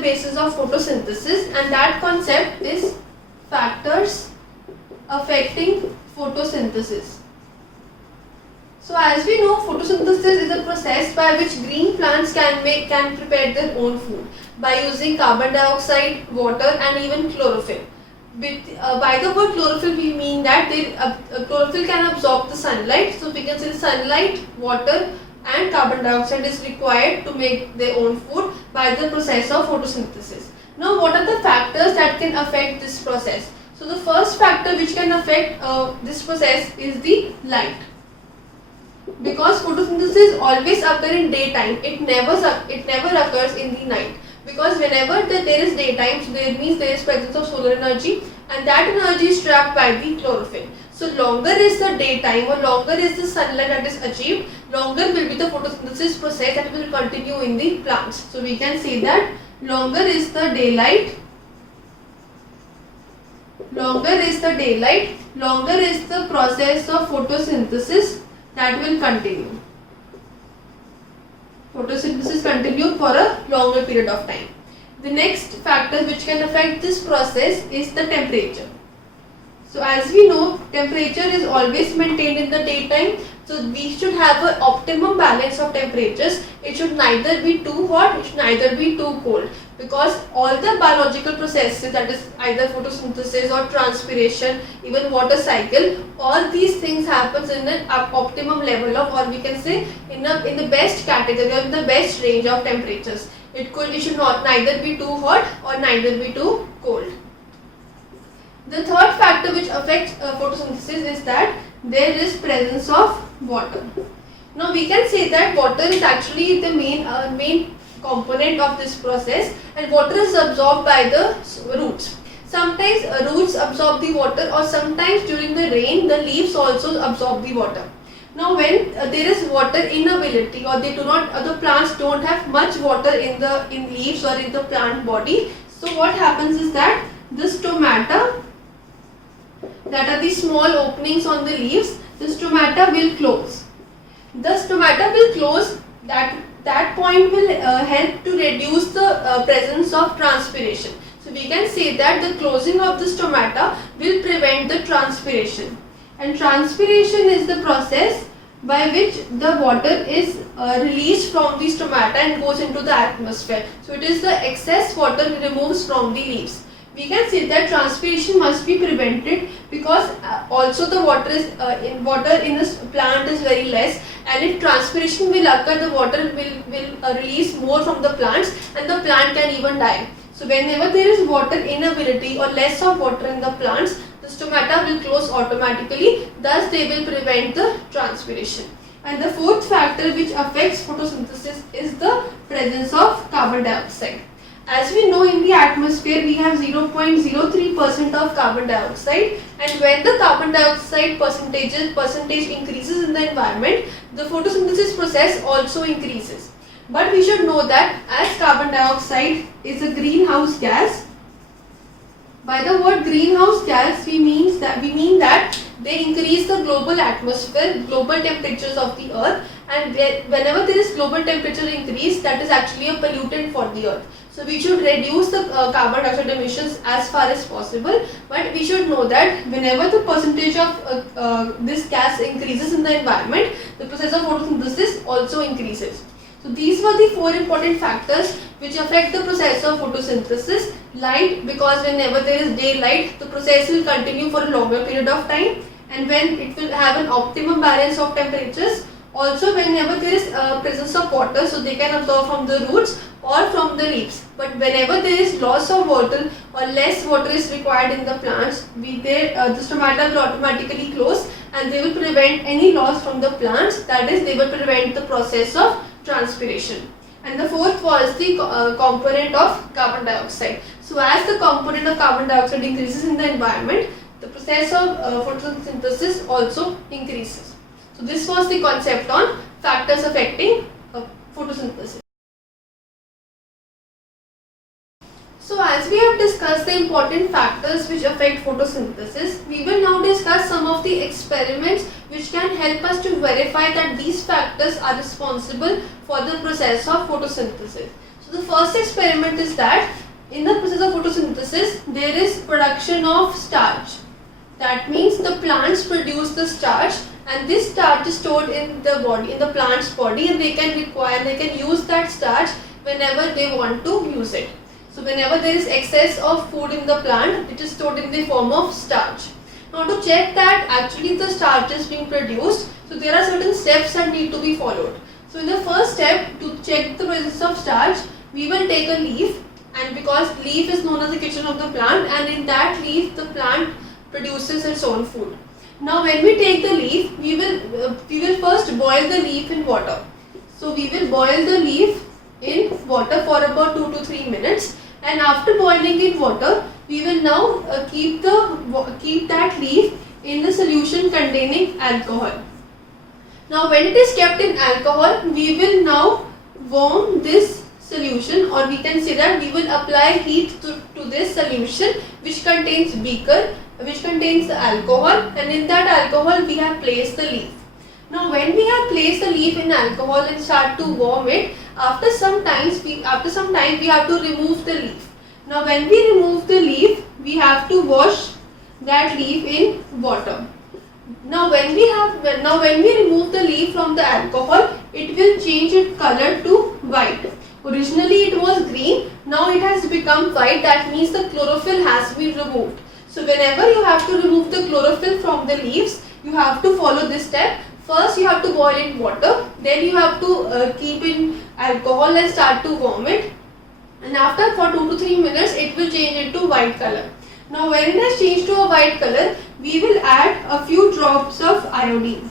the basis of photosynthesis, and that concept is factors affecting photosynthesis. So as we know, photosynthesis is a process by which green plants can prepare their own food by using carbon dioxide, water, and even chlorophyll. By the word chlorophyll, we mean that chlorophyll can absorb the sunlight. So we can say sunlight, water, and carbon dioxide is required to make their own food by the process of photosynthesis. Now, what are the factors that can affect this process? So the first factor which can affect this process is the light. Because photosynthesis always occurs in daytime, it never occurs in the night. Because whenever there is daytime, so there means there is presence of solar energy, and that energy is trapped by the chlorophyll. So longer is the daytime or longer is the sunlight that is achieved, longer will be the photosynthesis process that will continue in the plants. So we can say that longer is the daylight, longer is the process of photosynthesis that will continue. Photosynthesis continued for a longer period of time. The next factor which can affect this process is the temperature. So as we know, temperature is always maintained in the daytime. So we should have an optimum balance of temperatures. It should neither be too hot, it should neither be too cold. Because all the biological processes, that is either photosynthesis or transpiration, even water cycle, all these things happens in an optimum level of, or we can say in the best category or in the best range of temperatures. It should not neither be too hot or neither be too cold. The third factor which affects photosynthesis is that there is presence of water. Now we can say that water is actually the main component of this process, and water is absorbed by the roots. Sometimes roots absorb the water, or sometimes during the rain the leaves also absorb the water. Now when there is water inability, or the plants don't have much water in leaves or in the plant body, so what happens is that the stomata, that are the small openings on the leaves, the stomata will close. The stomata will close, that point will help to reduce the presence of transpiration. So we can say that the closing of the stomata will prevent the transpiration. And transpiration is the process by which the water is released from the stomata and goes into the atmosphere. So it is the excess water removes from the leaves. We can say that transpiration must be prevented, because also the water in this plant is very less, and if transpiration will occur, the water will release more from the plants and the plant can even die. So whenever there is water inability or less of water in the plants, the stomata will close automatically, thus they will prevent the transpiration. And the fourth factor which affects photosynthesis is the presence of carbon dioxide. As we know, in the atmosphere we have 0.03% of carbon dioxide, and when the carbon dioxide percentage increases in the environment, the photosynthesis process also increases. But we should know that as carbon dioxide is a greenhouse gas, by the word greenhouse gas we mean that they increase the global atmosphere, global temperatures of the earth, and whenever there is global temperature increase, that is actually a pollutant for the earth. So we should reduce the carbon dioxide emissions as far as possible, but we should know that whenever the percentage of this gas increases in the environment, the process of photosynthesis also increases. So these were the four important factors which affect the process of photosynthesis. Light, because whenever there is daylight, the process will continue for a longer period of time, and when it will have an optimum balance of temperatures. Also, whenever there is presence of water, so they can absorb from the roots or from the leaves. But whenever there is loss of water or less water is required in the plants, the stomata will automatically close, and they will prevent any loss from the plants, that is, they will prevent the process of transpiration. And the fourth was the component of carbon dioxide. So as the component of carbon dioxide increases in the environment, the process of photosynthesis also increases. So this was the concept on factors affecting photosynthesis. So as we have discussed the important factors which affect photosynthesis, we will now discuss some of the experiments which can help us to verify that these factors are responsible for the process of photosynthesis. So So the first experiment is that in the process of photosynthesis, there is production of starch. That means the plants produce the starch, and this starch is stored in the body, in the plant's body, and they can use that starch whenever they want to use it. So whenever there is excess of food in the plant, it is stored in the form of starch. Now to check that actually the starch is being produced, so there are certain steps that need to be followed. So in the first step, to check the presence of starch, we will take a leaf, and because leaf is known as the kitchen of the plant, and in that leaf the plant produces its own food. Now when we take the leaf, we will first boil the leaf in water. So we will boil the leaf in water for about 2 to 3 minutes, and after boiling in water, we will now keep that leaf in the solution containing alcohol. Now when it is kept in alcohol, we will now warm this solution, or we can say that we will apply heat to this solution which contains beaker, which contains the alcohol, and in that alcohol we have placed the leaf. Now when we have placed the leaf in alcohol and start to warm it, after some time we have to remove the leaf. Now when we remove the leaf, we have to wash that leaf in water. Now when we remove the leaf from the alcohol, it will change its color to white. Originally it was green, now it has become white. That means the chlorophyll has been removed. So whenever you have to remove the chlorophyll from the leaves, you have to follow this step. First you have to boil in water, then you have to keep in alcohol and start to warm it, and after for 2 to 3 minutes it will change into white color. Now when it has changed to a white color, we will add a few drops of iodine.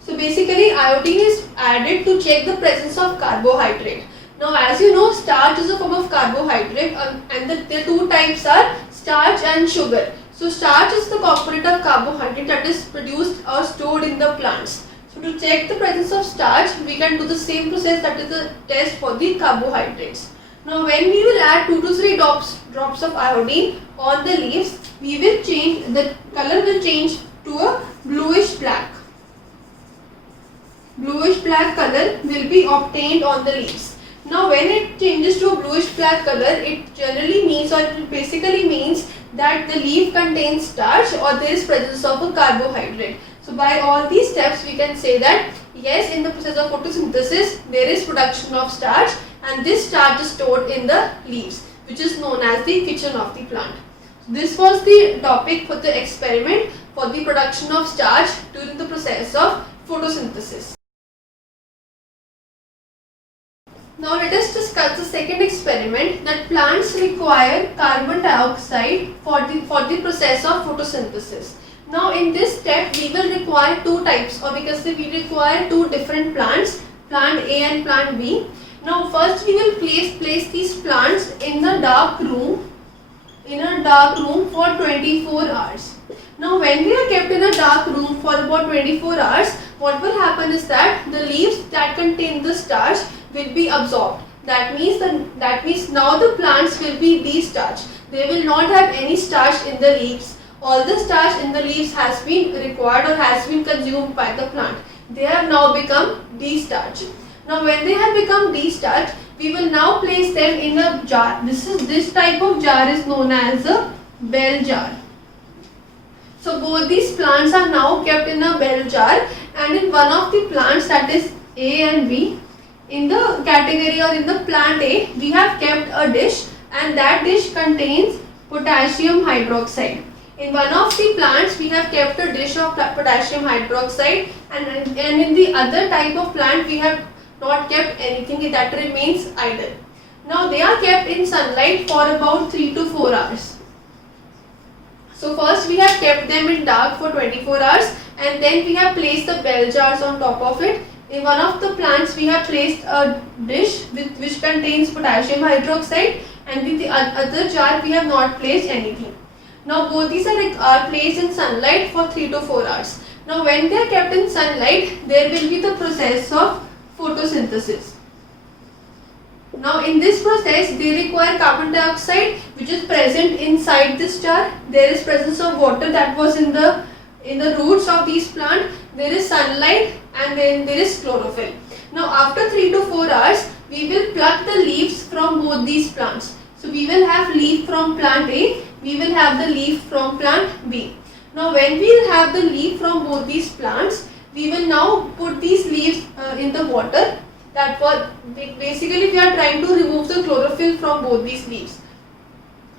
So basically iodine is added to check the presence of carbohydrate. Now as you know, starch is a form of carbohydrate, and the two types are starch and sugar. So starch is the component of carbohydrate that is produced or stored in the plants. So to check the presence of starch, we can do the same process, that is the test for the carbohydrates. Now when we will add 2 to 3 drops of iodine on the leaves, the color will change to a bluish black. Bluish black color will be obtained on the leaves. Now when it changes to a bluish black color, it generally means, or it basically means, that the leaf contains starch or there is presence of a carbohydrate. So by all these steps we can say that yes, in the process of photosynthesis there is production of starch, and this starch is stored in the leaves, which is known as the kitchen of the plant. So this was the topic for the experiment for the production of starch during the process of photosynthesis. Now let us discuss the second experiment, that plants require carbon dioxide for the process of photosynthesis. Now in this step we will require two types, or because we require two different plants, plant A and plant B. Now first we will place these plants in a dark room for 24 hours. Now when they are kept in a dark room for about 24 hours, what will happen is that the leaves that contain the starch will be absorbed. That means now the plants will be de-starched. They will not have any starch in the leaves. All the starch in the leaves has been required or has been consumed by the plant. They have now become de-starched. Now when they have become de-starched, we will now place them in a jar. This type of jar is known as a bell jar. So both these plants are now kept in a bell jar, and in one of the plants, that is A and B, in the category or in the plant A, we have kept a dish, and that dish contains potassium hydroxide. In one of the plants we have kept a dish of potassium hydroxide, and in the other type of plant we have not kept anything, that remains idle. Now they are kept in sunlight for about 3 to 4 hours. So first we have kept them in dark for 24 hours, and then we have placed the bell jars on top of it. In one of the plants we have placed a dish which contains potassium hydroxide, and in the other jar we have not placed anything. Now both these are placed in sunlight for 3 to 4 hours. Now when they are kept in sunlight, there will be the process of photosynthesis. Now in this process they require carbon dioxide, which is present inside this jar. There is presence of water that was in the roots of these plants. There is sunlight, and then there is chlorophyll. Now after 3 to 4 hours we will pluck the leaves from both these plants. So we will have leaf from plant A, we will have the leaf from plant B. Now when we will have the leaf from both these plants, we will now put these leaves in the water. That was basically we are trying to remove the chlorophyll from both these leaves.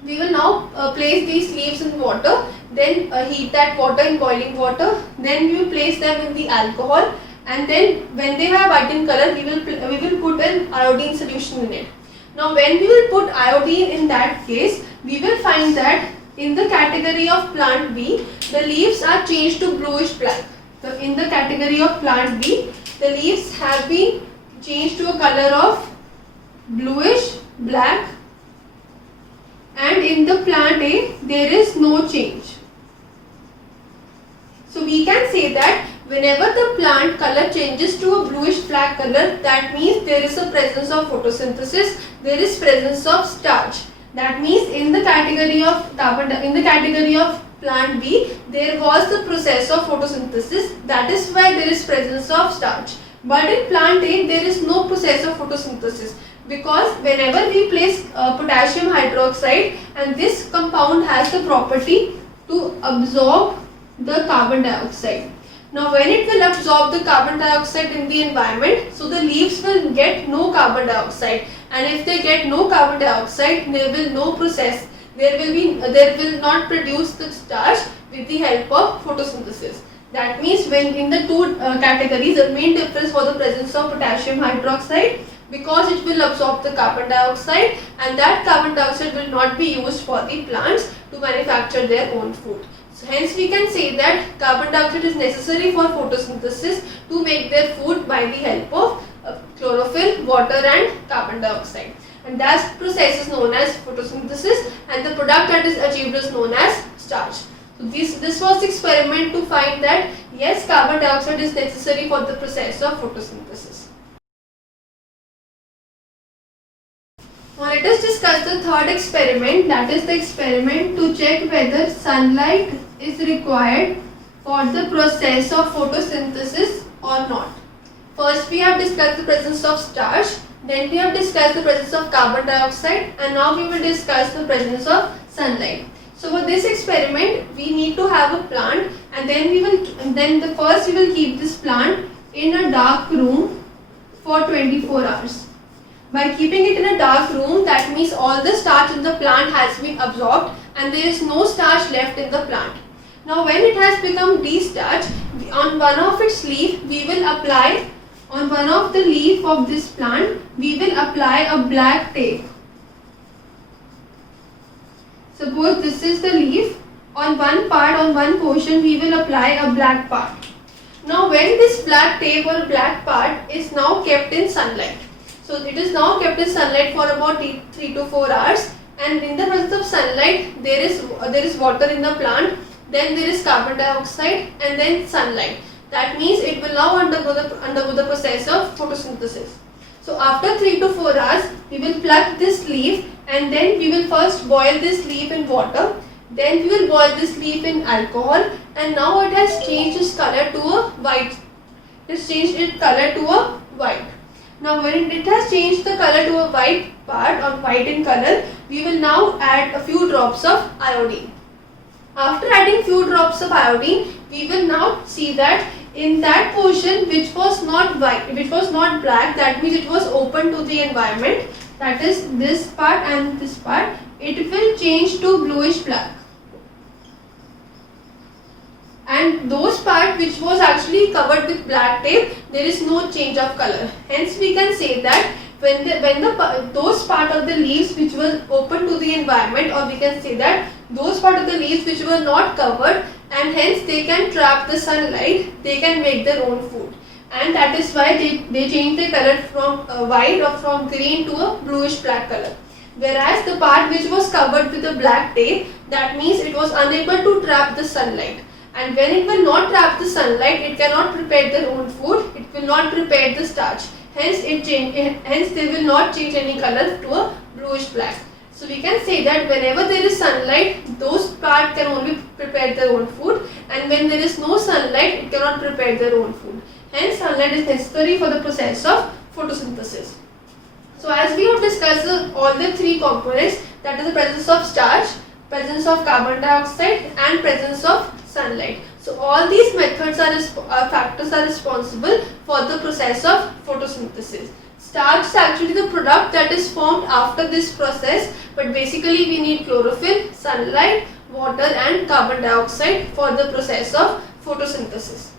We will now place these leaves in water, then heat that water in boiling water, then we will place them in the alcohol, and then when they have white in color, we will put an iodine solution in it. Now when we will put iodine in that case, we will find that in the category of plant B, the leaves are changed to bluish black. So in the category of plant B, the leaves have been changed to a color of bluish black, and in the plant A, there is no change. So we can say that whenever the plant color changes to a bluish black color, that means there is a presence of photosynthesis, there is presence of starch. That means in the category of plant B, there was the process of photosynthesis. That is why there is presence of starch. But in plant A, there is no process of photosynthesis, because whenever we place potassium hydroxide, and this compound has the property to absorb the carbon dioxide. Now when it will absorb the carbon dioxide in the environment, so the leaves will get no carbon dioxide, and if they get no carbon dioxide, there will no process, there will not produce the starch with the help of photosynthesis. That means when in the two categories, the main difference for the presence of potassium hydroxide, because it will absorb the carbon dioxide, and that carbon dioxide will not be used for the plants to manufacture their own food. So hence we can say that carbon dioxide is necessary for photosynthesis to make their food by the help of chlorophyll, water and carbon dioxide. And that process is known as photosynthesis, and the product that is achieved is known as starch. So this was the experiment to find that yes, carbon dioxide is necessary for the process of photosynthesis. Now let us discuss the third experiment, that is the experiment to check whether sunlight is required for the process of photosynthesis or not. First we have discussed the presence of starch, then we have discussed the presence of carbon dioxide, and now we will discuss the presence of sunlight. So for this experiment, we need to have a plant, and then first we will keep this plant in a dark room for 24 hours. By keeping it in a dark room, that means all the starch in the plant has been absorbed and there is no starch left in the plant. Now when it has become de-starched, on one of its leaf we will apply, on one of the leaf of this plant, we will apply a black tape. Suppose this is the leaf, on one part, on one portion we will apply a black part. Now when this black tape or black part is now kept in sunlight, so it is now kept in sunlight for about 3 to 4 hours, and in the presence of sunlight there is water in the plant, then there is carbon dioxide and then sunlight. That means it will now undergo the process of photosynthesis. So after 3 to 4 hours, we will pluck this leaf, and then we will first boil this leaf in water, then we will boil this leaf in alcohol, and now it has changed its color to a white. It has changed its color to a white. Now when it has changed the color to a white part or white in color, we will now add a few drops of iodine. After adding few drops of iodine, we will now see that in that portion which was not white, which was not black, that means it was open to the environment, that is this part and this part, it will change to bluish black. And those part which was actually covered with black tape, there is no change of color. Hence we can say that when those part of the leaves which were open to the environment, or we can say that those part of the leaves which were not covered, and hence they can trap the sunlight, they can make their own food, and that is why they change the color from white or from green to a bluish black color. Whereas the part which was covered with the black tape, that means it was unable to trap the sunlight, and when it will not trap the sunlight, it cannot prepare their own food, it will not prepare the starch, hence they will not change any color to a bluish black. So we can say that whenever there is sunlight, those parts can only prepare their own food, and when there is no sunlight, it cannot prepare their own food. Hence sunlight is necessary for the process of photosynthesis. So as we have discussed all the three components, that is the presence of starch, presence of carbon dioxide and presence of sunlight. So all these methods factors are responsible for the process of photosynthesis. Starch is actually the product that is formed after this process, but basically we need chlorophyll, sunlight, water and carbon dioxide for the process of photosynthesis.